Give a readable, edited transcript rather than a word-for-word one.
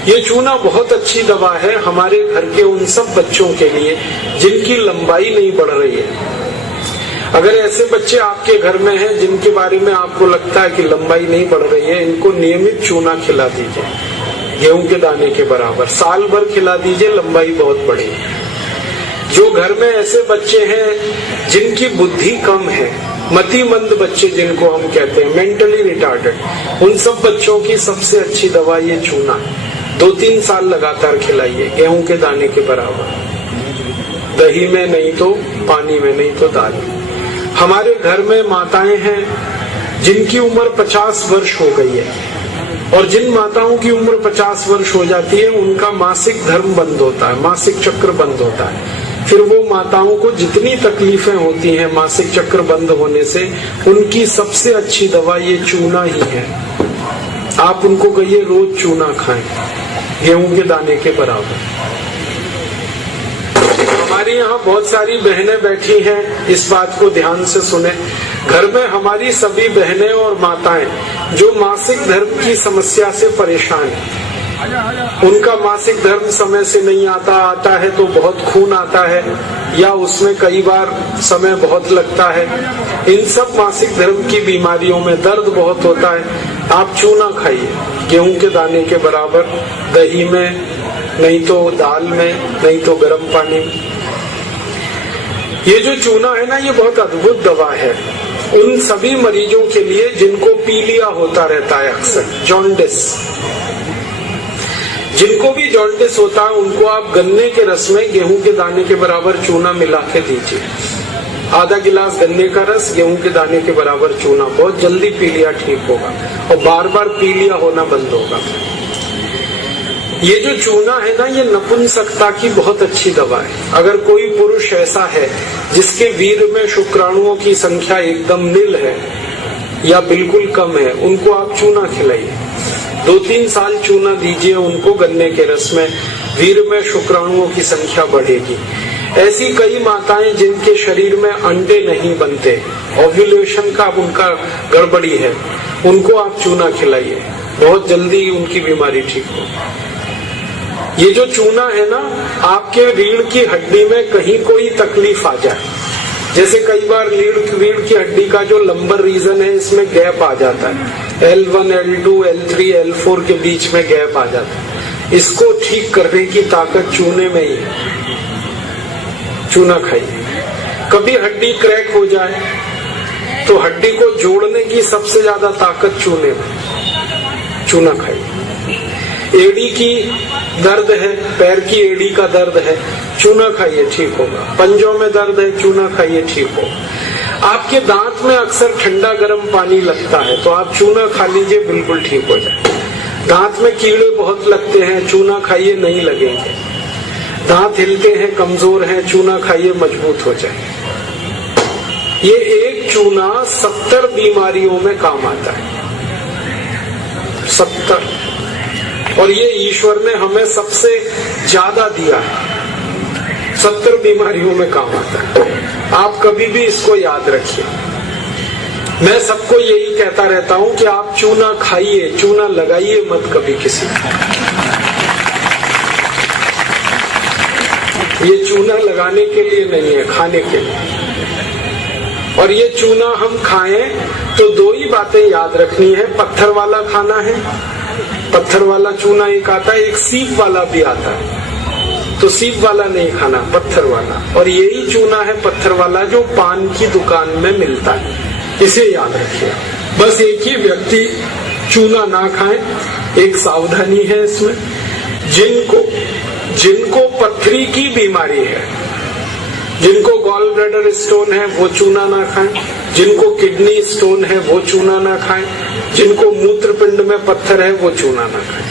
ये चूना बहुत अच्छी दवा है हमारे घर के उन सब बच्चों के लिए जिनकी लंबाई नहीं बढ़ रही है। अगर ऐसे बच्चे आपके घर में हैं जिनके बारे में आपको लगता है कि लंबाई नहीं बढ़ रही है, इनको नियमित चूना खिला दीजिए, गेहूं के दाने के बराबर, साल भर खिला दीजिए, लंबाई बहुत बढ़ेगी। जो घर में ऐसे बच्चे हैं जिनकी बुद्धि कम है, मतिमंद बच्चे जिनको हम कहते हैं, मेंटली रिटार्डेड, उन सब बच्चों की सबसे अच्छी दवा ये चूना है। 2-3 साल लगातार खिलाइए, गेहूं के दाने के बराबर, दही में नहीं तो पानी में, नहीं तो दाल में। हमारे घर में माताएं हैं जिनकी उम्र 50 वर्ष हो गई है, और जिन माताओं की उम्र 50 वर्ष हो जाती है उनका मासिक धर्म बंद होता है, मासिक चक्र बंद होता है। फिर वो माताओं को जितनी तकलीफें होती हैं मासिक चक्र बंद होने से, उनकी सबसे अच्छी दवा ये चूना ही है। आप उनको कहिए रोज चूना खाएं, गेहूं के दाने के बराबर। हमारी यहाँ बहुत सारी बहनें बैठी हैं, इस बात को ध्यान से सुने। घर में हमारी सभी बहनें और माताएं जो मासिक धर्म की समस्या से परेशान हैं, उनका मासिक धर्म समय से नहीं आता है तो बहुत खून आता है, या उसमें कई बार समय बहुत लगता है, इन सब मासिक धर्म की बीमारियों में दर्द बहुत होता है। आप चूना खाइए, गेहूं के दाने के बराबर, दही में, नहीं तो दाल में, नहीं तो गर्म पानी में। ये जो चूना है ना, ये बहुत अद्भुत दवा है उन सभी मरीजों के लिए जिनको पीलिया होता रहता है, अक्सर जॉन्डिस। जिनको भी जॉन्डिस होता है उनको आप गन्ने के रस में गेहूं के दाने के बराबर चूना मिला के दीजिए। आधा गिलास गन्ने का रस, गेहूं के दाने के बराबर चूना, बहुत जल्दी पीलिया ठीक होगा और बार बार पीलिया होना बंद होगा। ये जो चूना है ना, ये नपुंसकता की बहुत अच्छी दवा है। अगर कोई पुरुष ऐसा है जिसके वीर्य में शुक्राणुओं की संख्या एकदम नील है या बिल्कुल कम है, उनको आप चूना खिलाइए। 2-3 साल चूना दीजिए उनको गन्ने के रस में, वीर्य में शुक्राणुओं की संख्या बढ़ेगी। ऐसी कई माताएं जिनके शरीर में अंडे नहीं बनते, ओव्यूलेशन का उनका गड़बड़ी है, उनको आप चूना खिलाइए, बहुत जल्दी उनकी बीमारी ठीक हो। ये जो चूना है ना, आपके रीढ़ की हड्डी में कहीं कोई तकलीफ आ जाए, जैसे कई बार रीढ़ की हड्डी का जो लंबर रीजन है इसमें गैप आ जाता है, L1, L2, L3, L4 के बीच में गैप आ जाता है, इसको ठीक करने की ताकत चूने में ही है। चूना खाइए। कभी हड्डी क्रैक हो जाए तो हड्डी को जोड़ने की सबसे ज्यादा ताकत चूने में, चूना खाइए। एड़ी की दर्द है, पैर की एड़ी का दर्द है, चूना खाइए, ठीक होगा। पंजों में दर्द है, चूना खाइए, ठीक हो। आपके दांत में अक्सर ठंडा गर्म पानी लगता है तो आप चूना खा लीजिए, बिल्कुल ठीक हो जाए। दांत में कीड़े बहुत लगते हैं, चूना खाइए, नहीं लगेंगे। दांत हिलते हैं, कमजोर हैं, चूना खाइए, मजबूत हो जाए। ये एक चूना 70 बीमारियों में काम आता है, 70। और ये ईश्वर ने हमें सबसे ज्यादा दिया है, 70 बीमारियों में काम आता है। आप कभी भी इसको याद रखिए। मैं सबको यही कहता रहता हूं कि आप चूना खाइए, चूना लगाइए मत कभी किसी को। ये चूना लगाने के लिए नहीं है, खाने के लिए। और ये चूना हम खाएं तो 2 ही बातें याद रखनी है। पत्थर वाला खाना है, पत्थर वाला चूना एक आता है, एक सीप वाला भी आता है, तो सीप वाला नहीं खाना, पत्थर वाला। और यही चूना है पत्थर वाला जो पान की दुकान में मिलता है, इसे याद रखिए। बस एक ही व्यक्ति चूना ना खाए, एक सावधानी है इसमें। जिनको पथरी की बीमारी है, जिनको गॉल ब्लैडर स्टोन है, वो चूना ना खाएं। जिनको किडनी स्टोन है वो चूना ना खाएं। जिनको मूत्रपिंड में पत्थर है वो चूना ना खाएं।